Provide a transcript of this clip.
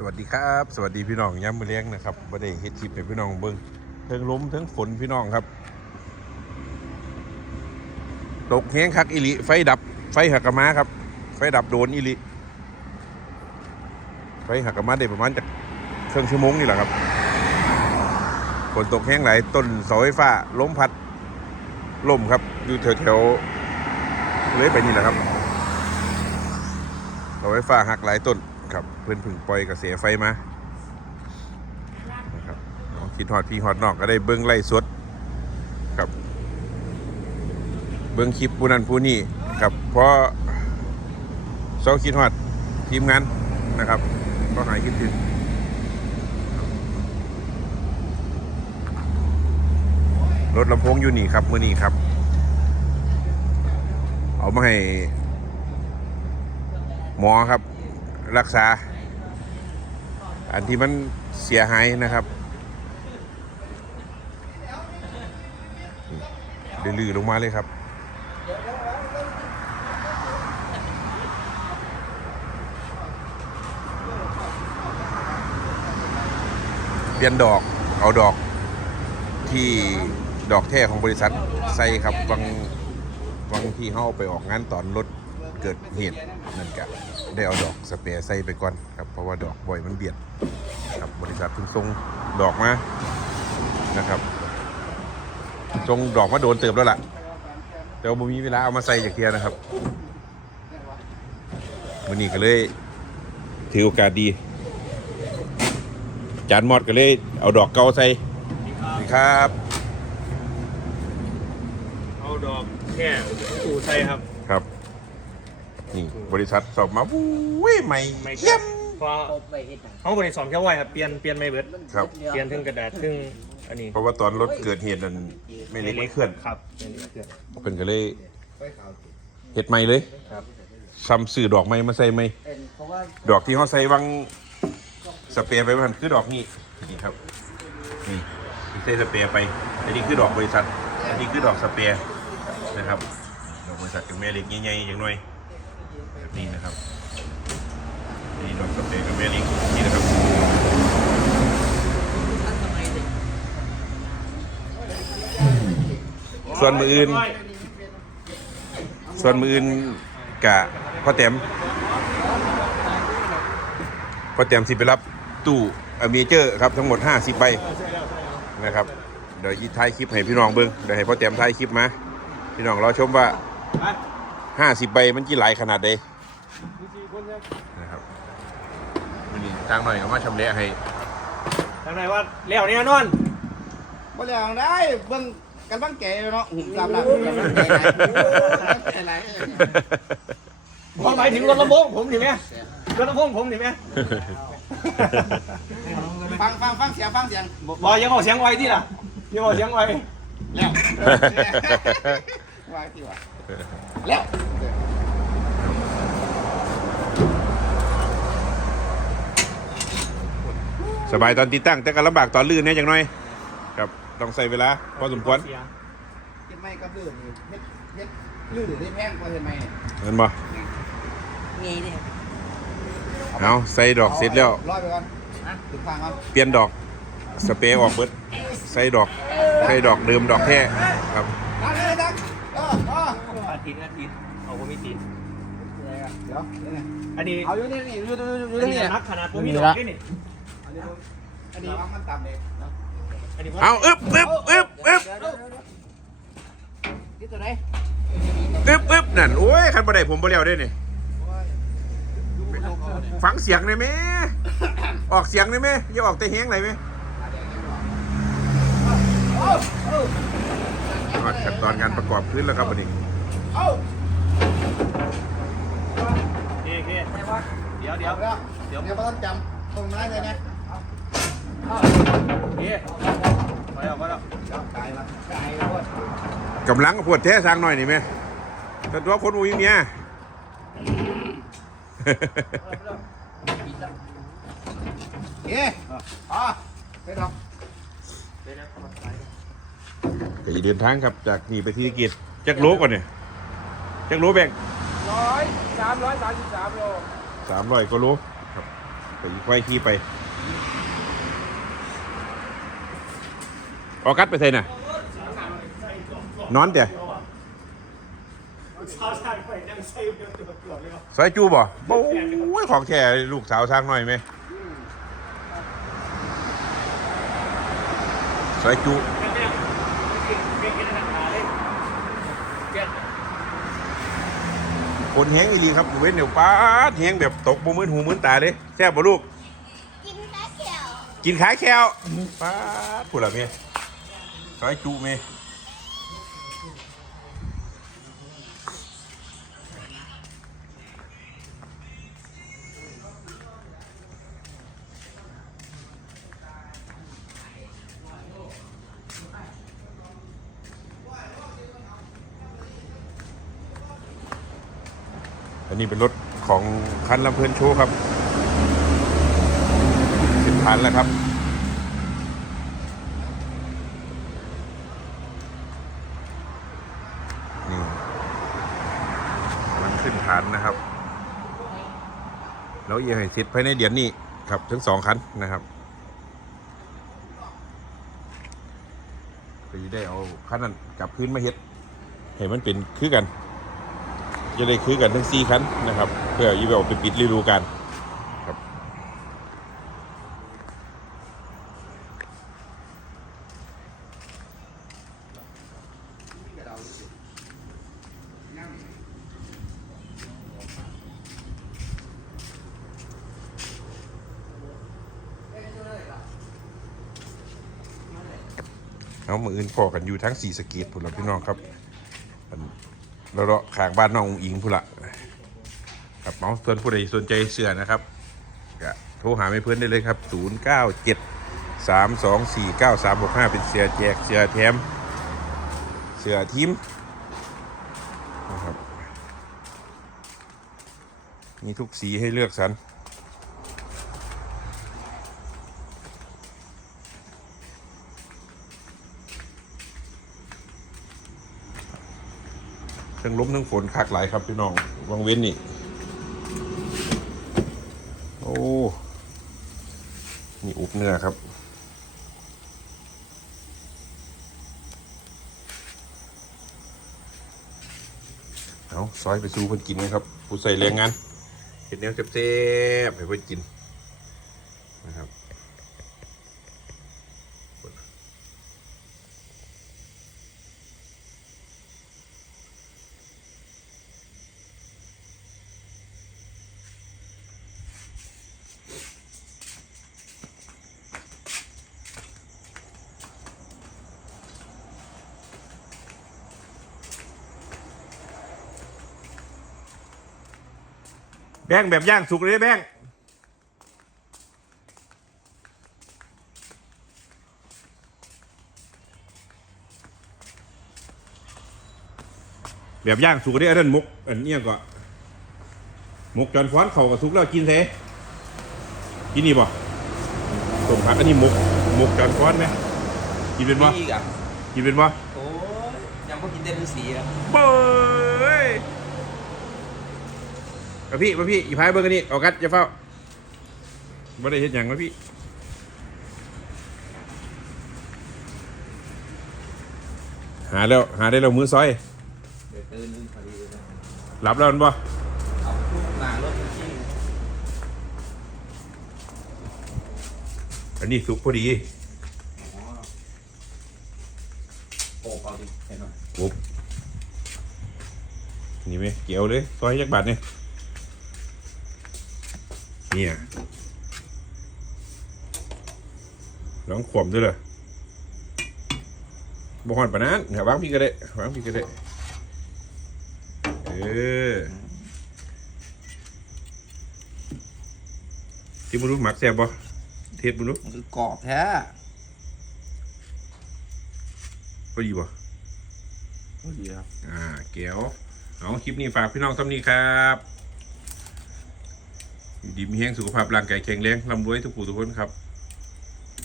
สวัสดีครับ สวัสดีพี่น้องย้ำมาเลี้ยงนะครับบ่ได้เฮ็ดคลิปให้พี่น้องเบิ่งเทิงลมเทิงฝนพี่น้องครับ ตกแห้งคักอิลิไฟดับ ไฟหักกระมาครับ ไฟดับโดนอิลิไฟหักกระมาได้ประมาณจากครึ่งชั่วโมงนี่แหละครับฝนตกแห้งหลายต้นเสาไฟฟ้าล้มพัดล่มครับ อยู่แถวๆเลยไปนี่แหละครับเสาไฟฟ้าหักหลายต้น ครับเพื่อนเพึ่งปล่อยกระแสไฟมานะครับคิดฮอดพี่ฮอดนอกก็ได้เบิ้งไล่สดครับ เบิ้งคลิปผู้นั้นผู้นี้ครับเพราะเสาคิดฮอดทีมงานนะครับก็หายคิดถึงรถลำโพงอยู่นี่ครับมื่อนี้ครับ เอามาให้หมอครับ รักษา อันที่มันเสียหายนะครับนี่ดื้อๆลงมาเลยครับเปลี่ยนดอกเอาดอกที่ดอกแท้ของบริษัทใส่ครับบางบางที่เขาเอาไปออกงานตอนรถ เกิดเหตุนั่นกะได้เอาดอกสเปรย์ใส่ไปก่อนครับเพราะว่าดอกบ่อยมันเบียดครับบริษัทเพิ่งส่งดอกมานะครับส่งดอกมาโดนเติบแล้วล่ะแต่ว่าบ่มีเวลาเอามาใส่จากเทียนะครับวันนี้ก็เลยถือโอกาสดี จานมอดก็เลยเอาดอกเก่าใส่นี่ครับ เอาดอกแค่ตูใส่ครับ นี่บริษัทสอบมาวุ้ยใหม่ไม่เยี่ยมเพราะเขาบริสอนแค่ไหวครับเปลี่ยนเปลี่ยนไม่เบิดครับ เปลี่ยนถึงกระดาษถึงอันนี้เพราะว่าตอนรถเกิดเหตุนั้นไม่เล็กไม่เคลื่อนครับไม่เล็กไม่เคลื่อนเพิ่นก็เลยเห็ดใหม่เลยครับซ้ำซื้อดอกใหม่มาใส่ใหม่ดอกที่เขาใส่วังสเปรย์ไปมันคือดอกนี้นี่ครับนี่ที่ใส่สเปรย์ไปอันนี้คือดอกบริษัท อันนี้คือดอกสเปรย์นะครับดอกบริษัทกับแม่เล็กใหญ่ๆอย่างน้อยแบบนี้นะครับนี่ ดอกสเปรย์กับแม่เล็กนี่นะครับส่วนมืออื่น ส่วนมืออื่นกะพ่อแต้มพ่อแต้มสิไปรับตู้อเมเจอร์ครับทั้งหมด 50ใบนะครับ เดี๋ยวท้ายคลิปให้พี่น้องเบิ้งเดี๋ยวให้พ่อแต้มท้ายคลิปมา พี่น้องรอชมว่า 50ใบมันกี่หลายขนาดใดนะครับวันนี้ ทางหน่อยเอามาชำแหละให้ทางไหนว่าเลี้ยวเนี่ยนอนบ่แล้วได้เบิ่งกันบ้างแก่เนาะหุ่มตามหลังกันบ้างแก่ไหนอะไรพอหมายถึงรถลำโพงผมเห็นไหมรถลำโพงผมเห็นไหมฟังฟังฟังเสียงฟังเสียงบอยังออกเสียงไวที่ล่ะยังออกเสียงไวแล้วว่าที่ว่าแล้ว สบายตอนติดตั้งแต่ก็ลำบากตอนลื่นเนี่ยอย่างน้อย ครับต้องใส่เวลาพอสมควรเสียเฮ็ดไม่กับลื่นนี่เฮ็ดเฮ็ดลื่นได้แพงกว่าเฮ็ดไม่เห็นบ่ไงเนี่ยเอาใส่ดอกเสร็จแล้วร้อยไปก่อนนะถึงฟังครับเปลี่ยนดอกสเปรย์ออกเบิดใส่ดอกใส่ดอกเดิมดอกแท้ครับนั่นเลยนะเออเอออาทิตย์อาทิตย์เอาผมมีตีนเดี๋ยวนี่ไงอันนี้เอาอยู่นี่นี่อยู่อยู่อยู่อันนี่นี้นี่นักขนาดผมมีดอกนี่นี่ อันนี้มันต่ำเลยอันนี้เอาอึบอึบอึบอึบนี่ตัวไหนอึบอึบนั่นโอ้ยคันบ่ได้ผมบ่เลี้ยวได้นี่ฟังเสียงได้ไหมออกเสียงได้ไหมอย่าออกแต่เฮงเลยไหมขั้นตอนการประกอบขึ้นแล้วครับวันนี้เอ้าโอเคโอเคเดี๋ยวเดี๋ยวเดี๋ยวเดี๋ยวเดี๋ยวมาต้องจำตรงนั้นเลยนะ กำลังปวดแท้สร้างหน่อยนี่ไหมแต่ตัวคนอุ้ยเนี่ยเย้อ๋อไปดอกก็จะเดินทางครับจากนี่ไปที่อังกฤษจักโลก่อนเนี่ยจักโลแบ่งร้อยสามร้อยสามสิบสามโลสามร้อยกว่าโลครับไปค่อยขี่ไป ออกัสไปใส่น่ะนอนเดี๋ยวเช้าชาไปนั่งใส่เกือบเกือบเลยครับซอยจูบ่โอ้ยของแท้ลูกสาวช้างหน่อยไหมซอยจูแม่เก่งเก่งขนาดไหนเลยเก่งคนแห้งอีหลีครับเว้นเดี๋ยวป้าดแห้งแบบตกบ่มืนหูมืนตาเลยแซ่บบ่ลูก กินได้เขียวกินขาแควป้าดพูดละเมีย ซอยจูเมอันนี้เป็นรถของคันลำเพลินโชว์ครับสิบพันแล้วครับ นี่มันขึ้น ฐานนะครับ แล้วเอียให้เสร็จภายในเดือนนี้ครับทั้งสองคันนะครับก็จะได้เอาคันนั้นกลับพื้นมาเฮ็ดให้มันเป็นคือกัน จะได้คือกันทั้งสี่คันนะครับ เพื่ออยีไปออกไปปิดฤดูกาล เอามืออื่นพอกันอยู่ทั้งสี่สเกีพุ่นละพี่น้องครับอันแล้วขางบ้านน้องอุ๋งอิงพุ่นละครับเอาส่วนผู้ใดสนใจเสื้อนะครับก็โทรหาไม่เพื่อนได้เลยครับ 0 9 7 3 2 4 9 3 6 5 เป็นเสื้อแจกเสื้อแถมเสื้อทีมนะครับมีทุกสีให้เลือกสรร ทั้งล้มทั้งฝนคักหลายครับพี่น้องวังเว้นนี่ โอ้นี่อุบเนื้อครับเอาซอยไปสู่เพิ่นกินนะครับ ผู้ใส่แรงงานเห็นแนวเจ็บๆให้เพิ่นกินนะครับ แบ่งแบบย่างสุกเลยแบ่งแบบย่างสุกได้อันนั้นมุกอันเนี้ยก็มุกจอนฟ้อนเขากับสุกแล้วกินเสกินนี่บ่ต้มผักอันนี้มุกมุกจอนฟ้อนไหมกินเป็นบ่อีกอะกินเป็นบ่โอ้ยยังไม่กินได้ฤาษีอะเบ้ย มาพี่มาพี่อีพายเบิ้งกันนี่เอกัดอย่าเฝ้าไม่ได้เห็นอย่างนะพี่หาแล้วหาได้แล้วมือซอยเดี๋ยวตื่นพอดีเลยหลับแล้วมันบ่เอาลูกหนารถที่ อันนี้สุกพอดีอ๋อโอ้เอาดิเห็นไหม ปุ๊บนี่ไหมเกี่ยวเลยซอยยักบาทเนี่ย เนี่ยลองขวมด้วยเลยบ่ฮอนปานนั้นเนี่ยวางพี่ก็ได้วางพี่ก็ได้ เออที่บุรุษหมักแซ่บบ่เทศบุรุษมันคือกรอบแท้พอดีบ่พอดีครับ อ่า เกี๊ยวเอาคลิปนี้ฝากพี่น้องทำนี้ครับอยู่ ดีมีแห้งสุขภาพร่างกายแข็งแรงร่ำรวยทุกผู้ทุกคนครับ